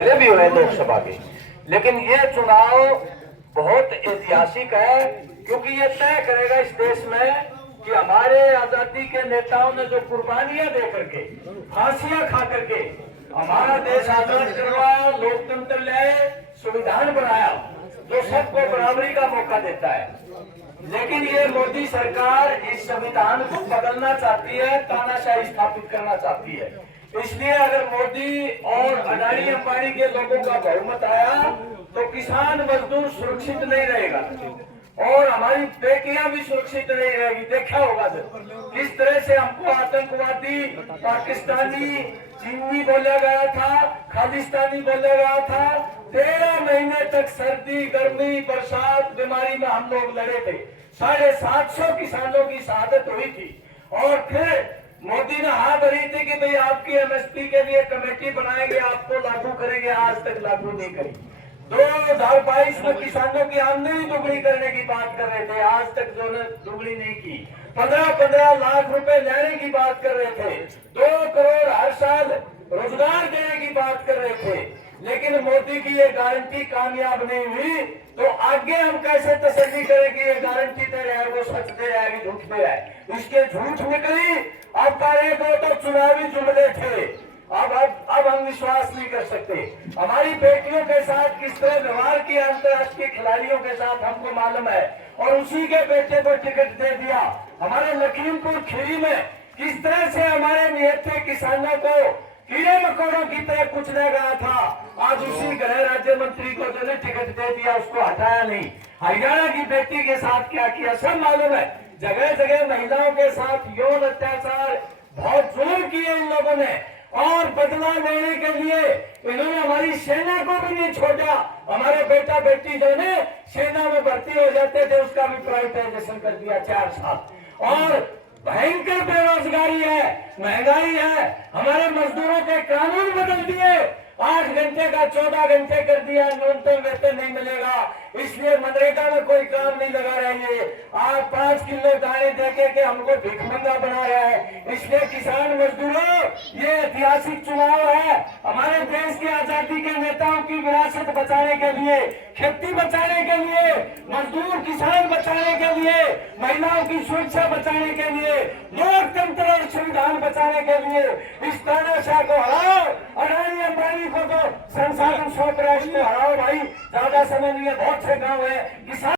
भी हुए लोकसभा के, लेकिन ये चुनाव बहुत ऐतिहासिक है क्योंकि ये तय करेगा इस देश में कि हमारे आजादी के नेताओं ने जो कुर्बानियां दे करके, फांसियां खा करके हमारा देश आजाद करवाया, लोकतंत्र लाए, संविधान बनाया जो सबको बराबरी का मौका देता है। लेकिन ये मोदी सरकार इस संविधान को बदलना चाहती है, तानाशाही स्थापित करना चाहती है। इसलिए अगर मोदी और अडानी अंबानी के लोगों का बहुमत आया तो किसान मजदूर सुरक्षित नहीं रहेगा और हमारी बेटियां भी सुरक्षित नहीं रहेगी। देखा होगा जब किस तरह से हमको आतंकवादी, पाकिस्तानी, चीनी बोला गया था, खालिस्तानी बोला गया था। 13 महीने तक सर्दी, गर्मी, बरसात, बीमारी में हम लोग लड़े थे। 750 किसानों की शहादत हुई थी और फिर मोदी ने हाँ भरी थी कि भाई आपकी एमएसपी के लिए कमेटी बनाएंगे, आपको लागू करेंगे। आज तक लागू नहीं करी। 2022 में किसानों की आमदनी दुगनी करने की बात कर रहे थे, आज तक जो ने दुगनी नहीं की। 15-15 लाख रुपए लेने की बात कर रहे थे, 2 करोड़ हर साल रोजगार देने की बात कर रहे थे। लेकिन मोदी की ये गारंटी कामयाब नहीं हुई तो आगे हम कैसे तसल्ली करें कि ये गारंटी दे रहे हैं, वो सच दे रहा है कि झूठ दे रहा है। इसके झूठ निकली। अब करे तो चुनावी जुमले थे, अब हम विश्वास नहीं कर सकते। हमारी बेटियों के साथ किस तरह व्यवहार किया अंतर्राष्ट्रीय खिलाड़ियों के साथ हमको मालूम है और उसी के बेटे को टिकट दे दिया। हमारे लखीमपुर खीरी में किस तरह से हमारे निहत्थे किसानों को कीड़े मकोड़ों की तरह कुचला गया था, आज उसी गृह राज्य मंत्री को जो टिकट दे दिया, उसको हटाया नहीं। हरियाणा की बेटी के साथ क्या किया सब मालूम है। जगह जगह महिलाओं के साथ यौन अत्याचार बहुत जुल्म किए इन लोगों ने और बदला लेने के लिए इन्होंने हमारी सेना को भी नहीं छोड़ा। हमारे बेटा बेटी जो ने सेना में भर्ती हो जाते थे उसका भी प्राइवेटाइजेशन कर दिया 4 साल। और भयंकर बेरोजगारी है, महंगाई है, हमारे मजदूरों के कानून बदल दिए, 8 घंटे का 14 घंटे कर दिया, न्यूनतम वेतन नहीं मिलेगा, इसलिए मनरेगा में कोई काम नहीं लगा रहे हैं। आप 5 किलो दाने देके के हमको भिखमंगा बना रहा है। इसलिए किसान मजदूरों, ये ऐतिहासिक चुनाव है। हमारे देश की आजादी के नेताओं की विरासत बचाने के लिए, खेती बचाने के लिए, मजदूर किसान बचाने के लिए, महिलाओं की सुरक्षा बचाने के लिए, लोकतंत्र और संविधान बचाने के लिए इस तानाशाह को हराओ। अडानी अंबानी को तो संसाधन सौंप रहे, इसको हराओ भाई। ज्यादा समय नहीं है, बहुत से गाँव है। किसान